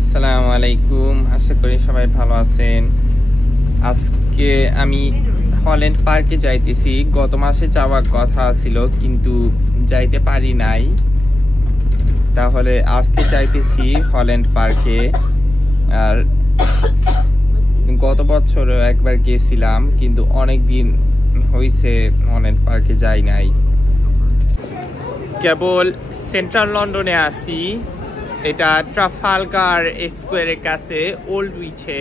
আসসালামু আলাইকুম, আশা করি সবাই ভালো আছেন। আজকে আমি হল্যান্ড পার্কে যাইতেছি। গত মাসে যাওয়ার কথা ছিল কিন্তু যাইতে পারি নাই। তাহলে আজকে যাইতেছি হল্যান্ড পার্কে। আর গত বছরও একবার গেছিলাম কিন্তু অনেক দিন হয়েছে হল্যান্ড পার্কে যাই নাই। কেবল সেন্ট্রাল লন্ডনে আসি। এটা ট্রাফালগার স্কোয়ারের কাছে ওল্ড উইচে।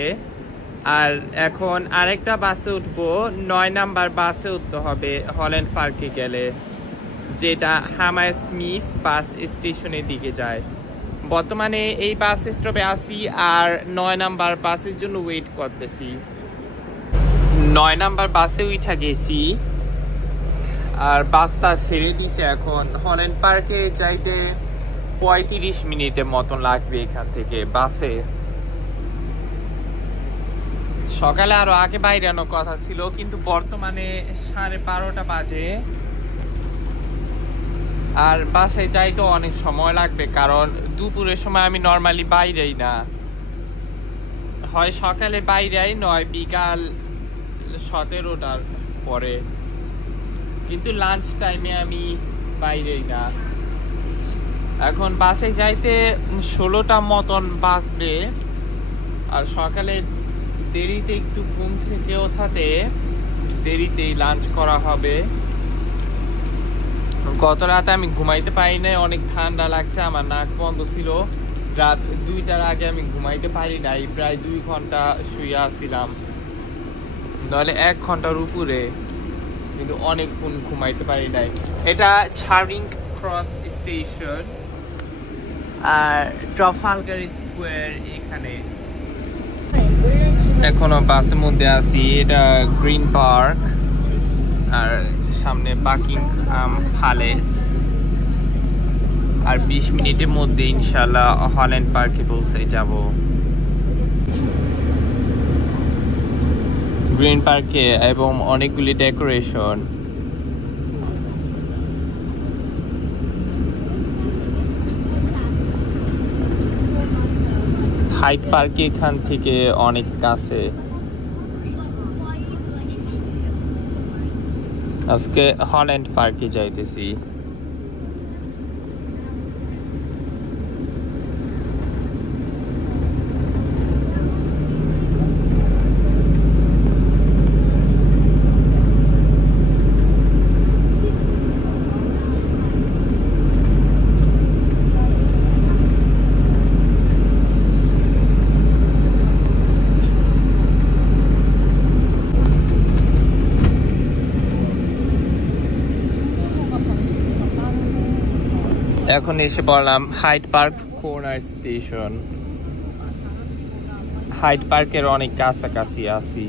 আর এখন আরেকটা বাসে উঠবো, 9 নাম্বার বাসে উঠতে হবে হল্যান্ড পার্কে গেলে, যেটা হামারস্মিথ বাস স্টেশনের দিকে যায়। বর্তমানে এই বাস স্টপে আসি আর 9 নাম্বার বাসের জন্য ওয়েট করতেছি। 9 নাম্বার বাসে উঠা গেছি আর বাসটা ছেড়ে দিছে। এখন হল্যান্ড পার্কে যাইতে 35 মিনিটের মতন লাগবে এখান থেকে বাসে। সকালে আরো আগে বাইরানোর কথা ছিল কিন্তু বর্তমানে 12:30 বাজে। আর বাসায় যাইতে অনেক সময় লাগবে, কারণ দুপুরের সময় আমি নর্মালি বাইরেই না, হয় সকালে বাইরেই নয় বিকাল 17টার পরে, কিন্তু লাঞ্চ টাইমে আমি বাইরেই না। এখন বাসে যাইতে 16টা মতন বাজবে। আর সকালে দেরিতে একটু ঘুম থেকে ওঠাতে দেরিতেই লাঞ্চ করা হবে। গত রাতে আমি ঘুমাইতে পারি নাই, অনেক ঠান্ডা লাগছে, আমার নাক বন্ধ ছিল। রাত 2টার আগে আমি ঘুমাইতে পারি নাই, প্রায় 2 ঘন্টা শুয়ে আসছিলাম, নাহলে 1 ঘন্টার উপরে, কিন্তু অনেকক্ষণ ঘুমাইতে পারি নাই। এটা চারিং ক্রস স্টেশন আর ট্রাফালগার স্কোয়ার এখানে। এখনো বাসের মধ্যে আছি। এটা গ্রিন পার্ক আর সামনে বাকিংহাম প্যালেস। আর 20 মিনিটের মধ্যে ইনশাআল্লাহ হল্যান্ড পার্কে পৌঁছে যাব। গ্রিন পার্কে এবং অনেকগুলি ডেকোরেশন। হাইড পার্কে এখান থেকে অনেক কাছে। আজকে হল্যান্ড পার্কে যাইতেছি। এখন এসে পড়লাম Hyde Park corner station. Hyde পার্কের অনেক কাছাকাছি আছি।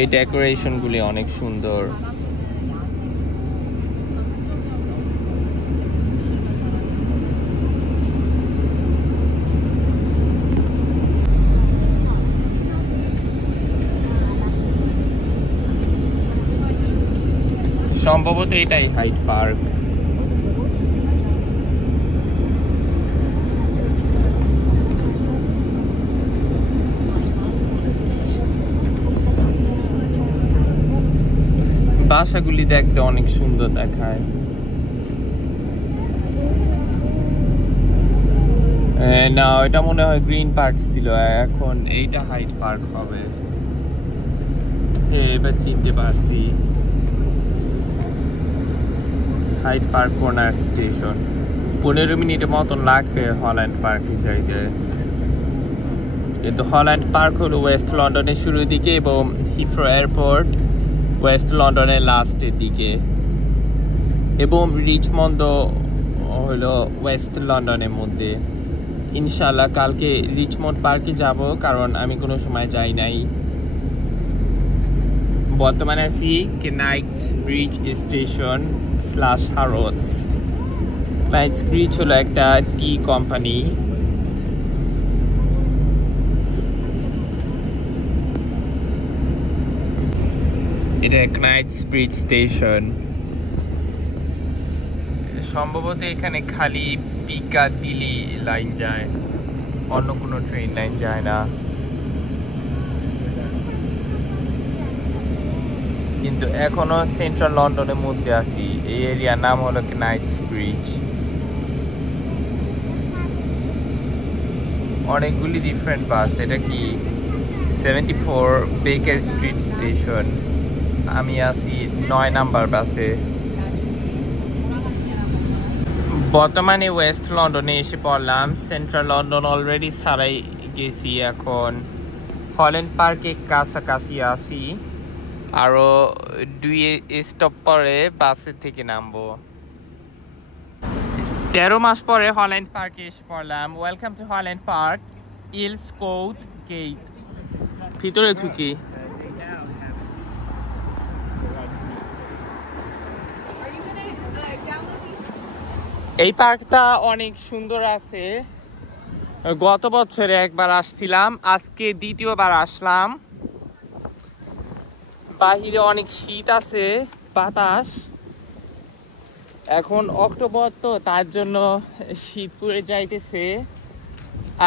এই ডেকোরেশন গুলি অনেক সুন্দর। সম্ভবত এটাই হাইড পার্ক। বাসাগুলি দেখতে অনেক সুন্দর দেখায়। না, এটা মনে হয় গ্রিন পার্ক ছিল, এখন এইটা হাইড পার্ক হবে। এবার চিনতে পারছি, হাইড পার্ক কর্নার স্টেশন। 15 মিনিটের মতন লাগবে হল্যান্ড পার্কে যাইতে। কিন্তু হল্যান্ড পার্ক হলো ওয়েস্ট লন্ডনের শুরুর দিকে এবং হিথ্রো এয়ারপোর্ট ওয়েস্ট লন্ডনের লাস্টের দিকে, এবং রিচমন্ড হলো ওয়েস্ট লন্ডনের মধ্যে। ইনশাআল্লাহ কালকে রিচমন্ড পার্কে যাব, কারণ আমি কোনো সময় যাই নাই। বর্তমানে আছি Knightsbridge station / Harrods. Knightsbridge হলো একটা টি কোম্পানি। এটা নাইটস ব্রিজ স্টেশন। সম্ভবত এখানে খালি পিকাদিলি লাইন যায়, অন্য কোনো ট্রেন লাইন যায় না। কিন্তু এখনো সেন্ট্রাল লন্ডনের মধ্যে আছি। এই এরিয়ার নাম হলো নাইটসব্রিজ। অনেকগুলি ডিফারেন্ট বাস। এটা কি 74 বেকার স্ট্রিট স্টেশন। আমি আছি 9 নাম্বার বাসে। বর্তমানে ওয়েস্ট লন্ডনে এসে পড়লাম। সেন্ট্রাল লন্ডন অলরেডি ছাড়াই গেছি। এখন হল্যান্ড পার্কে কাছাকাছি আছি। আরো 2 স্টপ পরে বাসের থেকে নামবো। 13 মাস পরে হল্যান্ড পার্কে এসে পড়লাম। ওয়েলকাম টু হল্যান্ড পার্ক, ইলসকোট গেট। ভিতরে ঢুকি। এই পার্কটা অনেক সুন্দর আছে। গত বছরে একবার আসছিলাম, আজকে দ্বিতীয়বার আসলাম। বাহিরে অনেক শীত আছে, বাতাস। এখন অক্টোবর তো, তার জন্য শীত পড়ে যাইতেছে।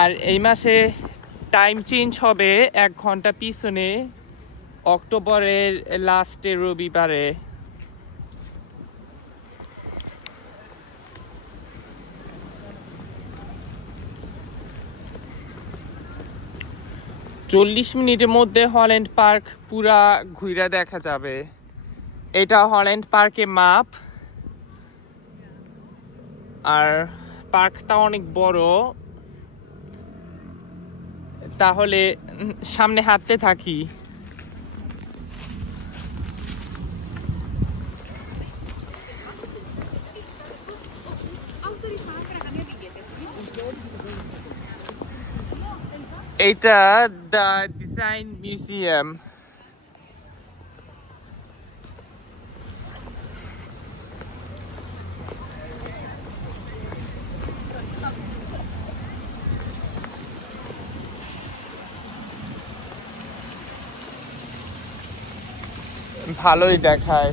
আর এই মাসে টাইম চেঞ্জ হবে 1 ঘন্টা পিছনে, অক্টোবরের লাস্টে রবিবারে। চল্লিশ মিনিটের মধ্যে হল্যান্ড পার্ক পুরা ঘুরে দেখা যাবে। এটা হল্যান্ড পার্কের মাপ। আর পার্কটা অনেক বড়। তাহলে সামনে হাঁটতে থাকি। এটা দ্য ডিজাইন মিউজিয়াম। ভালোই দেখায়।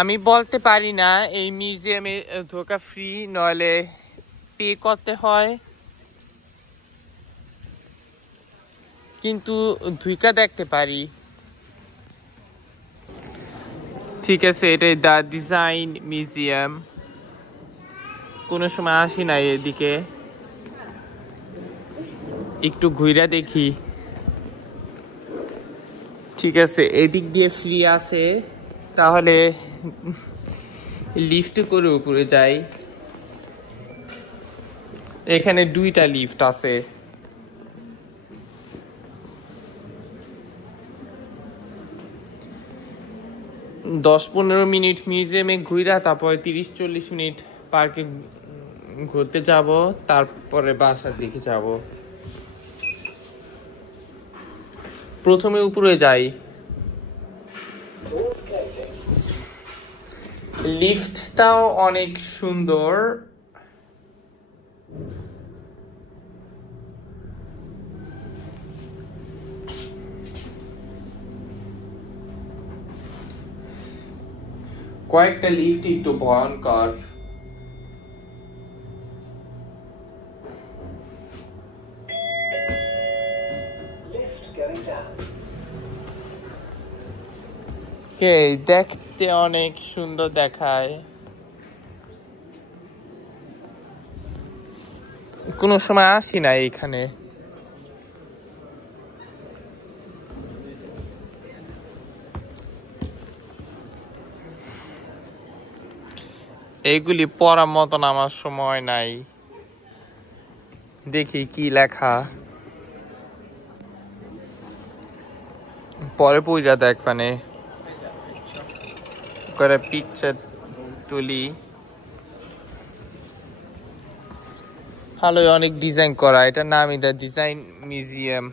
আমি বলতে পারি না এই মিউজিয়ামে ঢোকা ফ্রি নইলে পে করতে হয়, কিন্তু ঢুকা দেখতে পারি। ঠিক আছে, এটাই দ্য ডিজাইন মিউজিয়াম। কোনো সময় আসি না এদিকে, একটু ঘুরে দেখি। ঠিক আছে, এদিক দিয়ে ফ্রি আছে, তাহলে লিফট করে উপরে যাই। এখানে 2টা লিফট আছে। দশ 15 মিনিট মিউজিয়ামে ঘুরা, তারপরে 30-40 মিনিট পার্কে ঘুরতে যাব, তারপরে বাসার দিকে যাব। প্রথমে উপরে যাই। লিফটটাও অনেক সুন্দর। কয়েকটা লিফট একটু ভয়ঙ্কর। দেখতে অনেক সুন্দর দেখায়। কোনো সময় আসি না এখানে। এইগুলি পড়ার মতন আমার সময় নাই। দেখি কি লেখা, পরে পড়া দেখ। মানে করে পিকচার তুলি। ভালো, অনেক ডিজাইন করা। এটার নামই দ্য ডিজাইন মিউজিয়াম।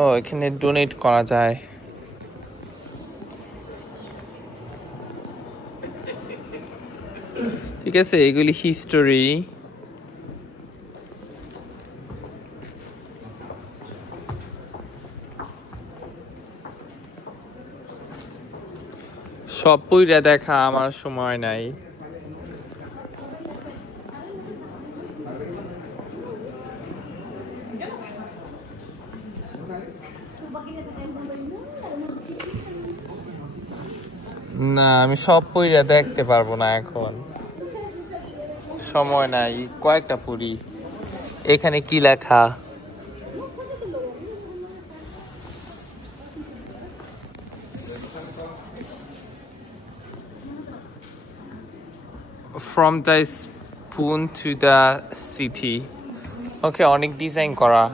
ও, এখানে ডোনেট করা যায়। ঠিক আছে, এগুলি হিস্টোরি। সব পইরা দেখা আমার সময় নাই। না, আমি সব পইরা দেখতে পারবো না এখন, সময় নাই। কয়েকটা পড়ি। এখানে কি লেখা? From the spoon to the city. Okay, অনেক ডিজাইন করা।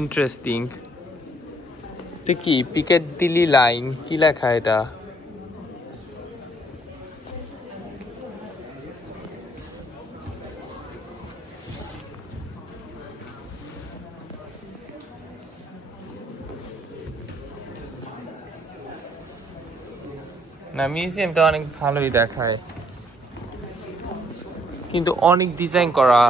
ইন্টারেস্টিং। এটা কি পিকেডিলি লাইন? কি লেখা এটা? না, মিউজিয়ামটা অনেক ভালোই দেখায়, কিন্তু অনেক ডিজাইন করা।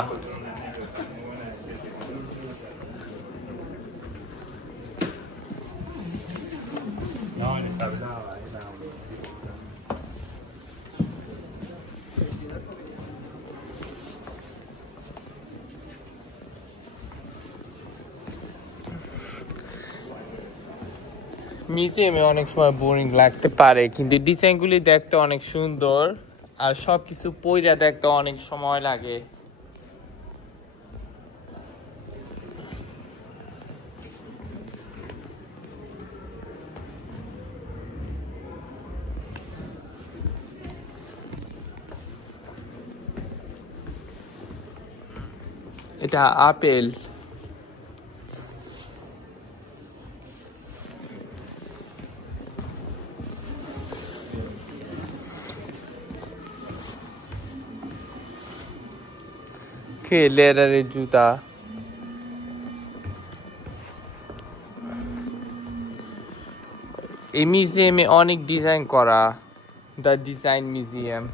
মিউজিয়ামে অনেক সময় বোরিং লাগতে পারে, কিন্তু ডিজাইনগুলি দেখতে অনেক সুন্দর, আর সবকিছু পইরা দেখতে অনেক সময় লাগে। এটা আপেল। লেদারের জুতা। এই মিউজিয়ামে অনেক ডিজাইন করা, দ্য ডিজাইন মিউজিয়াম।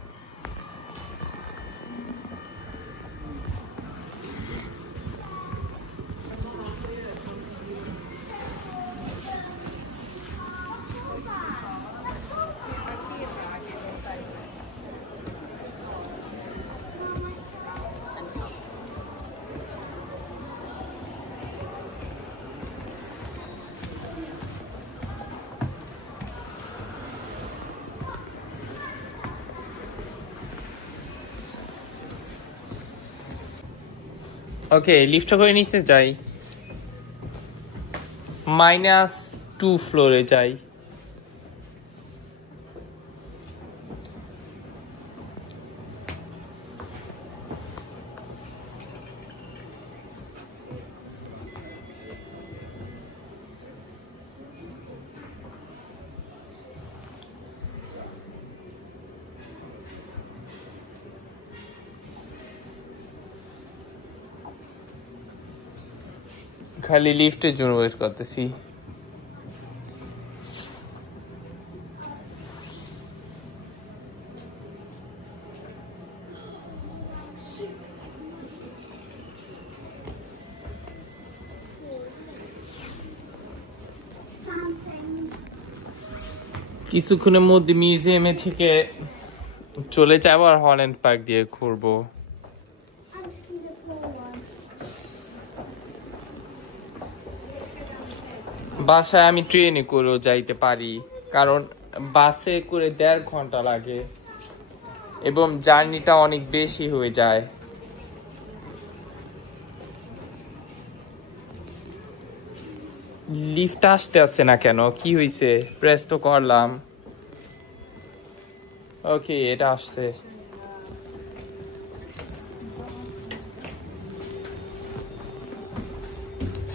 ওকে, লিফট করে নিচে যাই, -2 ফ্লোরে যাই। খালি লিফটের জন্য ওয়েট করতেছি। কিছুক্ষণের মধ্যে মিউজিয়ামে থেকে চলে যাবো আর হল্যান্ড পার্ক দিয়ে ঘুরবো। বাসায় আমি ট্রেনে করেও যাইতে পারি, কারণ বাসে করে 1.5 ঘন্টা লাগে এবং জার্নিটা অনেক বেশি হয়ে যায়। লিফট আসতে আসছে না কেন? কি হয়েছে? প্রেস তো করলাম। ওকে, এটা আসছে।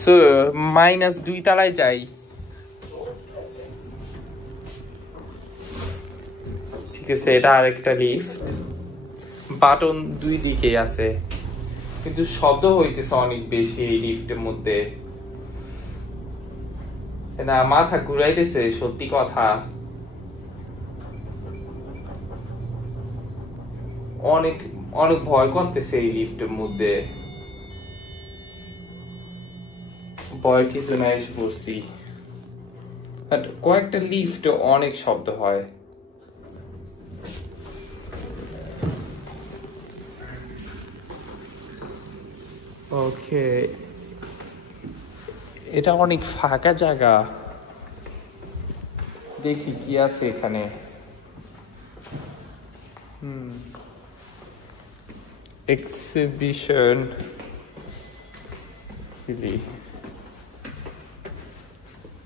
সো -2 তলায় যাই। ঠিক আছে, এটা আরেকটা লিফট। বাটন 2 দিকেই আছে, কিন্তু শব্দ হইতেছে অনেক বেশি এই লিফটের মধ্যে। না মাথা ঘুরাইতেছে সত্যি কথা, অনেক অনেক ভয় করতেছে এই লিফটের মধ্যে। ভয় কিছু না, এসে পড়ছি। বাট কয়েকটা লিফট অনেক শব্দ হয়। ওকে, এটা অনেক ফাঁকা জায়গা। দেখি কি আছে এখানে। এক্সিবিশন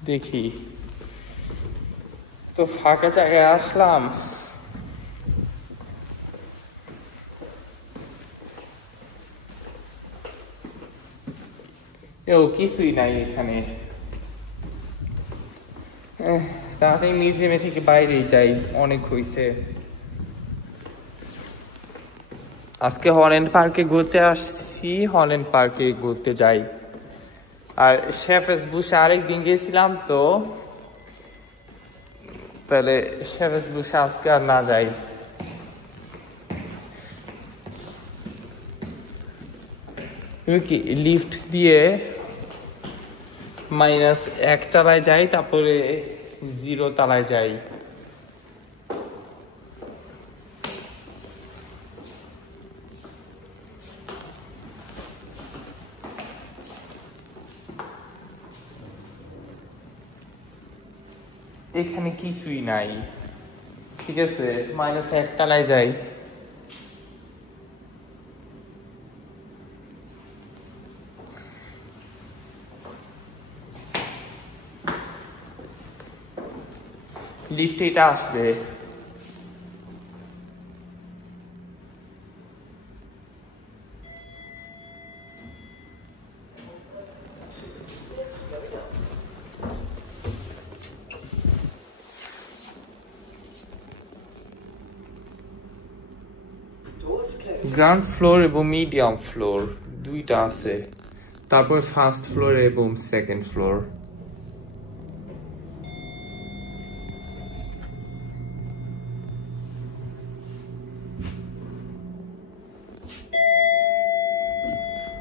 দেখি তো, ফাঁকা জায়গায় আসলাম। কিছুই নাই এখানে। তাড়াতাড়ি মিউজিয়ামে থেকে বাইরে যাই, অনেক হয়েছে। আজকে হল্যান্ড পার্কে ঘুরতে আসছি, হল্যান্ড পার্কে ঘুরতে যাই। আর শেফেস বুশে আরেকদিন গেছিলাম তো, তাহলে শেফেস বুশে আজকে আর না যাই। কি লিফট দিয়ে -1 তলায় যাই, তারপরে 0 তলায় যাই। এখানে কিছুই নাই, ঠিক আছে, -1 তলায় যাই। লিফট এটা আসবে। গ্রাউন্ড ফ্লোর এবং মিডিয়াম ফ্লোর দুইটা আছে, তারপর ফার্স্ট ফ্লোর এবং সেকেন্ড ফ্লোর।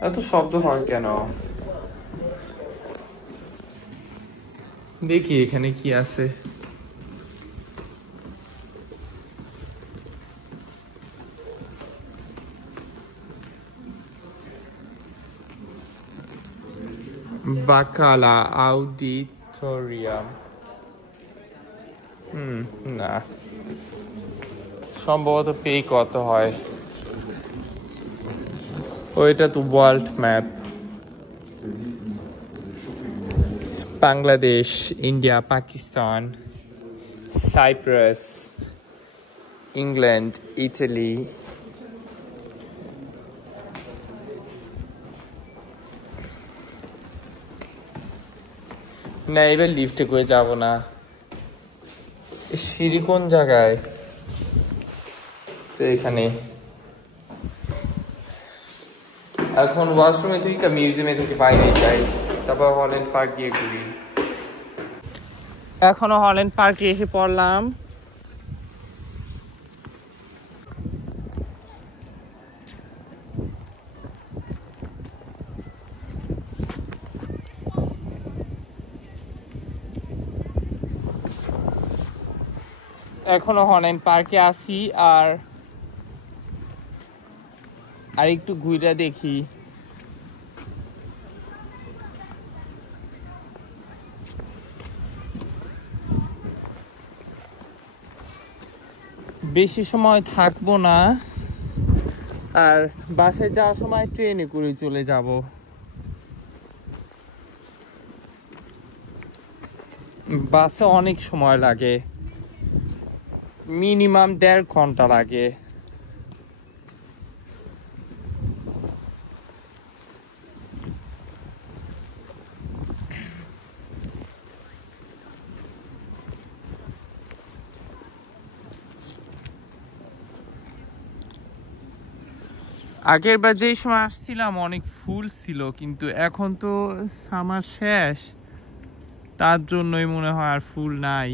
এত শব্দ হয় কেন? দেখি এখানে কি আছে। বাকালা আউডিটোরিয়াম। না, সম্ভবত পে কত হয়। ওইটা তো world map. Bangladesh, India, Pakistan, Cyprus, England, Italy. না, এবার লিফটে করে যাব না। সিঁড়ি কোন জায়গায়? তো এখানে। এখন ওয়াশরুমে থেকে মিউজিয়ামে থেকে বাইরে যাই, তারপর হল্যান্ড পার্ক দিয়ে ঘুরি। এখনো হল্যান্ড পার্কে এসে পড়লাম। এখনো হল্যান্ড পার্কে আসি, আর একটু ঘুরে দেখি। বেশি সময় থাকবো না, আর বাসায় যাওয়ার সময় ট্রেনে করে চলে যাব। বাসে অনেক সময় লাগে, মিনিমাম 1.5 ঘন্টা লাগে। আগের বার যেই সময় আসছিলাম অনেক ফুল ছিল, কিন্তু এখন তো সামার শেষ, তার জন্যই মনে হয় আর ফুল নাই।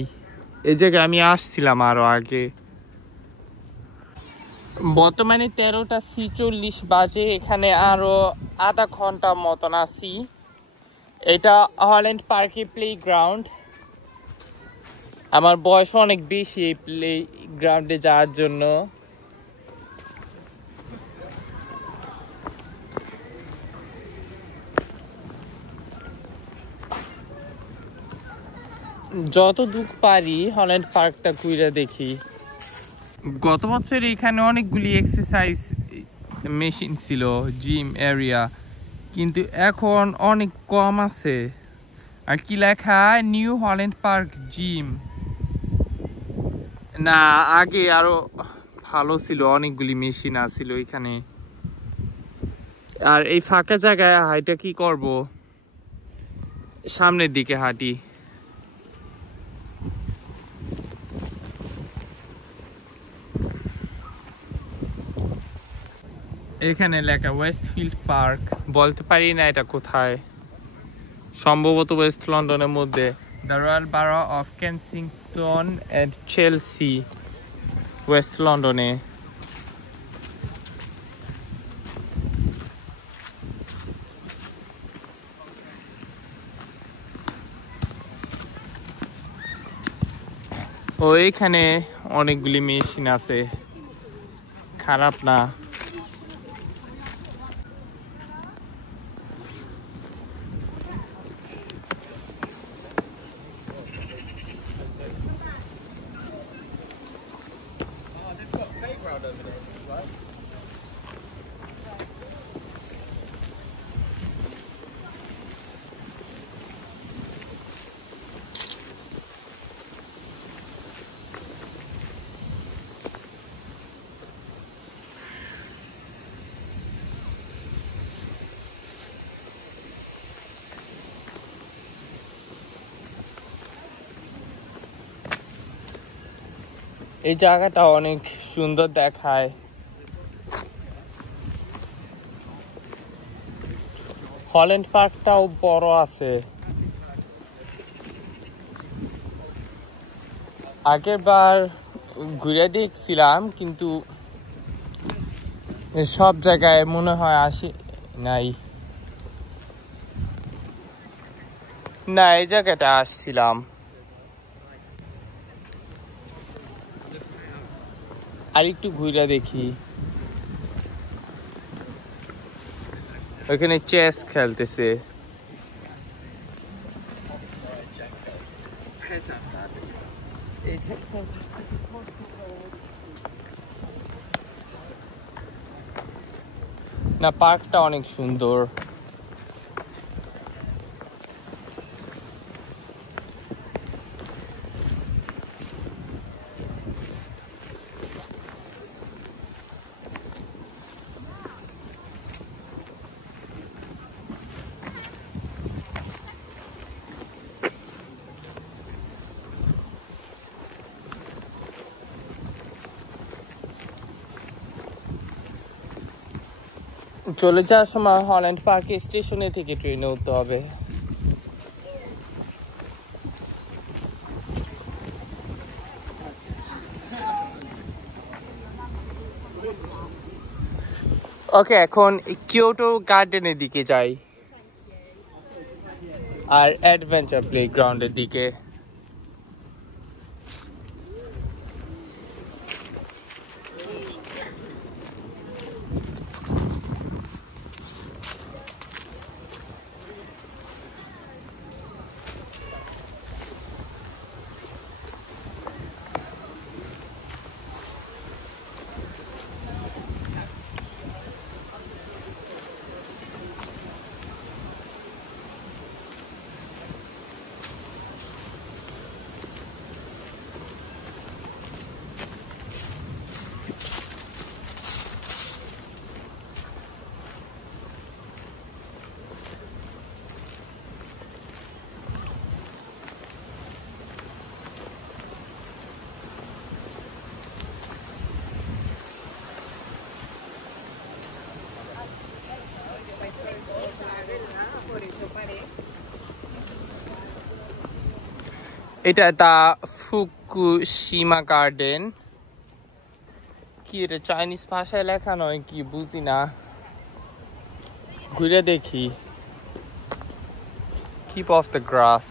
এই জায়গায় আমি আসছিলাম আরো আগে। বর্তমানে 13:46 বাজে। এখানে আরো আধা ঘন্টা মতন আছি। এটা হল্যান্ড পার্কের প্লে গ্রাউন্ড। আমার বয়স অনেক বেশি এই প্লে গ্রাউন্ডে যাওয়ার জন্য। যত দূর পারি হল্যান্ড পার্কটা ঘুরে দেখি। গত বছর এখানে অনেকগুলি এক্সারসাইজ মেশিন ছিল, জিম এরিয়া, কিন্তু এখন অনেক কম আছে। আর কি লেখা, নিউ হল্যান্ড পার্ক জিম। না, আগে আরো ভালো ছিল, অনেকগুলি মেশিন আছিল এখানে। আর এই ফাঁকা জায়গায় হাইটা কি করব, সামনের দিকে হাঁটি। এখানে লেখা ওয়েস্টফিল্ড পার্ক, বলতে পারি না এটা কোথায়, সম্ভবত ওয়েস্ট লন্ডনের মধ্যে। The royal borough of Kensington and Chelsea, west লন্ডনে। ও এখানে অনেকগুলি মেশিন আছে, খারাপ না। এই জায়গাটা অনেক সুন্দর দেখায়। হল্যান্ড পার্কটাও বড় আছে। আগের বার ঘুরে দেখছিলাম, কিন্তু সব জায়গায় মনে হয় আসি নাই। না, এই জায়গাটা আসছিলাম। আর একটু ঘুরে দেখি। ওখানে চেস খেলতেছে। না, পার্কটা অনেক সুন্দর। চলে যাওয়ার সময় হল্যান্ড পার্কে স্টেশনে থেকে ট্রেনে উঠতে হবে। ওকে, এখন কিয়োটো গার্ডেনের দিকে যাই আর অ্যাডভেঞ্চার প্লেগ্রাউন্ডের দিকে। এটা দা ফুকুশিমা গার্ডেন। কি এটা চাইনিজ ভাষায় লেখা নয় কি বুঝি না, ঘুরে দেখি। Keep off the grass.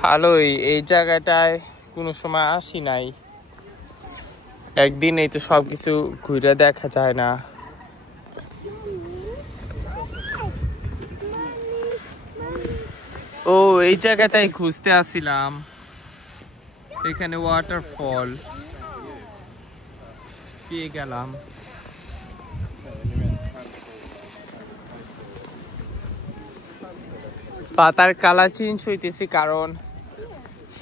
ভালোই, এই জায়গাটায় কোনো সময় আসি নাই, একদিন এই তো সবকিছু ঘুরে দেখা যায় না। ও এই জায়গাটাই খুঁজতে আসছিলাম, এখানে ওয়াটারফল পেয়ে গেলাম। পাতার কালার চেঞ্জ হইতেছে কারণ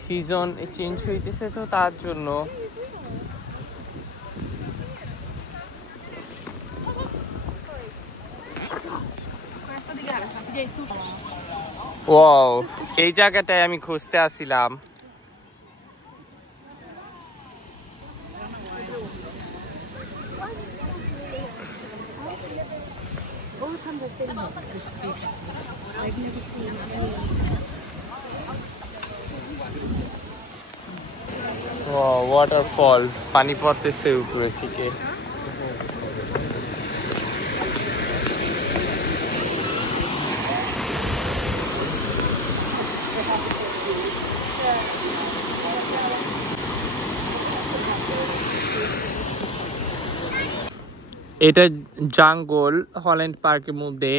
সিজন চেঞ্জ হইতেছে, তো তার জন্য। ওয়াও, এই জায়গাটায় আমি খুঁজতে আসছিলাম। ওয়াটারফল, পানি পড়তেছে উপরে থেকে। এটা জঙ্গল হল্যান্ড পার্কের মধ্যে।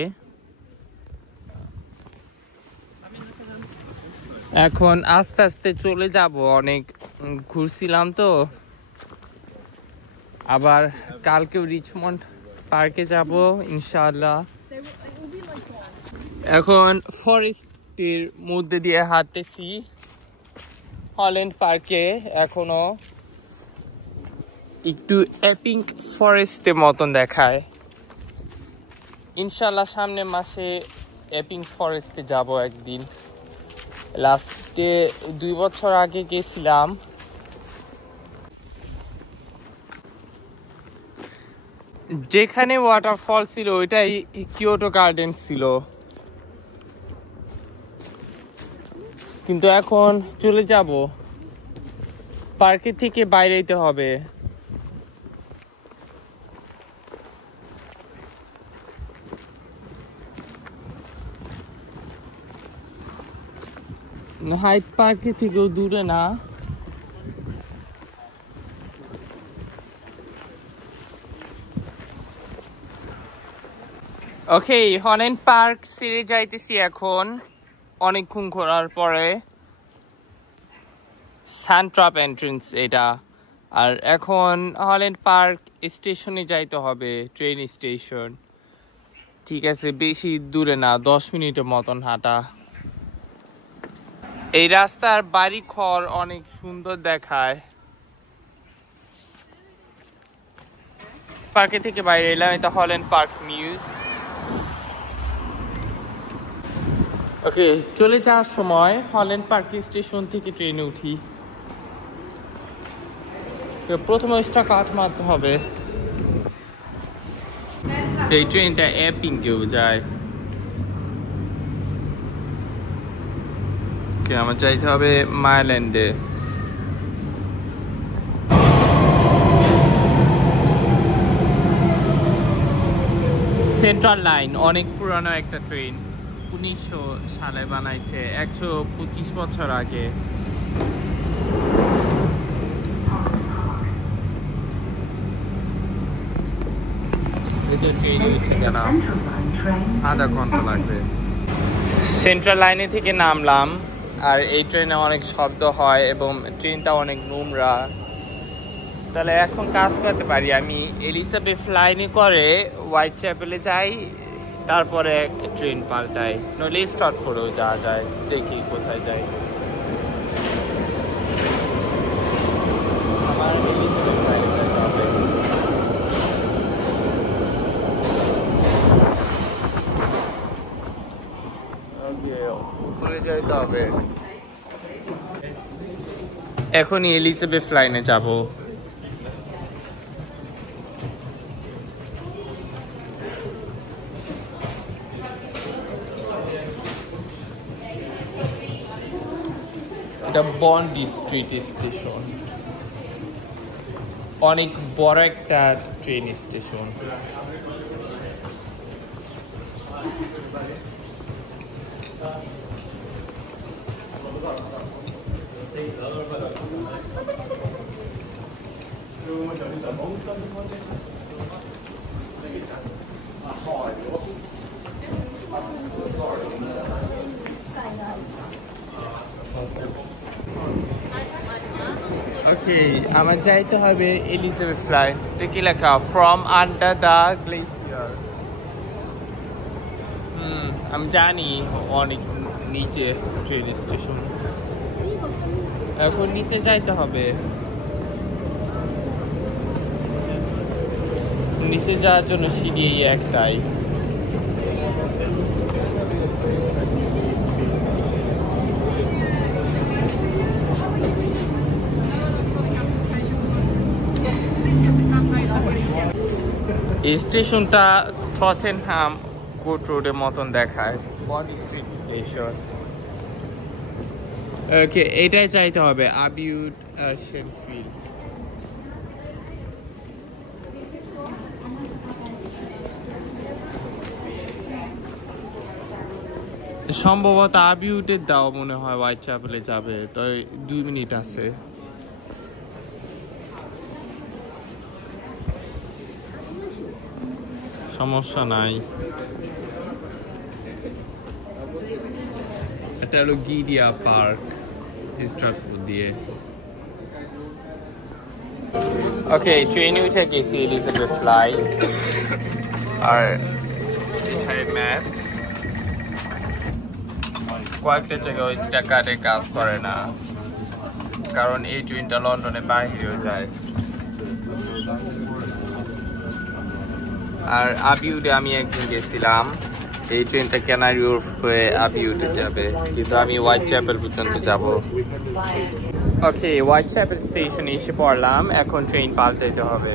এখন আস্তে আস্তে চলে যাব, অনেক ঘুরছিলাম তো। আবার কালকেও রিচমন্ড পার্কে যাব ইনশাআল্লাহ। এখন ফরেস্টের মধ্যে দিয়ে হাঁটতেছি হল্যান্ড পার্কে। এখনো একটু এপিং ফরেস্টের মতন দেখায়। ইনশাআল্লাহ সামনের মাসে এপিং ফরেস্টে যাব একদিন। লাস্টে 2 বছর আগে গেছিলাম। যেখানে ওয়াটারফল ছিল ওইটাই কিয়োটো গার্ডেন ছিল, কিন্তু এখন চলে যাব, পার্কের থেকে বাইরে যেতে হবে। হাইড পার্কের থেকেও দূরে না। ওকে, হল্যান্ড পার্ক ছেড়ে যাইতেছি এখন অনেকক্ষণ ঘোরার পরে। সানট্রাপ এন্ট্রেন্স এটা। আর এখন হল্যান্ড পার্ক স্টেশনে যাইতে হবে, ট্রেন স্টেশন। ঠিক আছে, বেশি দূরে না, 10 মিনিটের মতন হাঁটা। এই রাস্তার বাড়ি ঘর অনেক সুন্দর দেখায়। পার্কে থেকে বাইরে এলাম, এটা হল্যান্ড পার্ক মিউজ। ওকে, চলে যাওয়ার সময় হল্যান্ড পার্ক স্টেশন থেকে ট্রেনে উঠি। প্রথমে স্টক আউট মারতে হবে। এই ট্রেনটা এপিংকেও যায়। ওকে, আমার যাইতে হবে মাইল্যান্ডে। সেন্ট্রাল লাইন অনেক পুরানো একটা ট্রেন, 1900 সালে বানাইছে, 125 বছর আগে। ট্রেন উঠে গেলাম, আধা ঘন্টা লাগবে। সেন্ট্রাল লাইনে থেকে নামলাম, আর এই ট্রেনে অনেক শব্দ হয় এবং ট্রেনটা অনেক নোংরা। তাহলে এখন কাজ করতে পারি, আমি এলিজাবেথ লাইনে করে হোয়াইট চ্যাপেলে যাই, তারপরে ট্রেন পাল্টাই, নইলে স্ট্রাটফোর্ডেও যাওয়া যায়। দেখি কোথায় যাই। আমার এলিজাবেথ লাইনে যেতে হবে। ওকে, উপরে যাইতে হবে। এখনই এলিজাবেথ লাইনে যাব। এটা বন্ডি স্ট্রিট স্টেশন, অনেক বড় একটা ট্রেন স্টেশন। ওকে, আমার যাইতে হবে এলিজাবেথ লাইন। এটা কি লেখা? From under the glacier. আমি জানি অনেক নিচে ট্রেন স্টেশন। এখন নিচে যাইতে হবে। নিচে যাওয়ার জন্য সিঁড়ি একটাই। এই স্টেশনটা টটেনহাম কোর্ট রোডের মতন দেখায়, বন্ডি স্ট্রিট স্টেশন। ওকে, এটাই চাইতে হবে, আবিউড শেনফিল্ড। সম্ভবত আবিউডের দাও মনে হয় হোয়াইট চ্যাপেলে যাবে, তো 2 মিনিট আছে। সমস্যা নাই। এটা হলো গিডিয়া পার্ক স্ট্রাটফোর্ড দিয়ে। ওকে, ট্রেনে উঠে গেছি এলিজাবেথ লাইন। আর এখানে ম্যাপ, কয়েকটা জায়গায় ওই স্ট্যাকারে কাজ করে না, কারণ এই ট্রেনটা লন্ডনের বাইরেও যায়। আর আবিউডে আমি একদিন গেছিলাম, এই ট্রেনটা ক্যানারি ওয়্যার্ফ হয়ে আবিউডে যাবে, কিন্তু আমি হোয়াইট চ্যাপেল পর্যন্ত যাব। ওকে, হোয়াইট চ্যাপেল স্টেশনে এসে পড়লাম, এখন ট্রেন পাল্টাইতে হবে।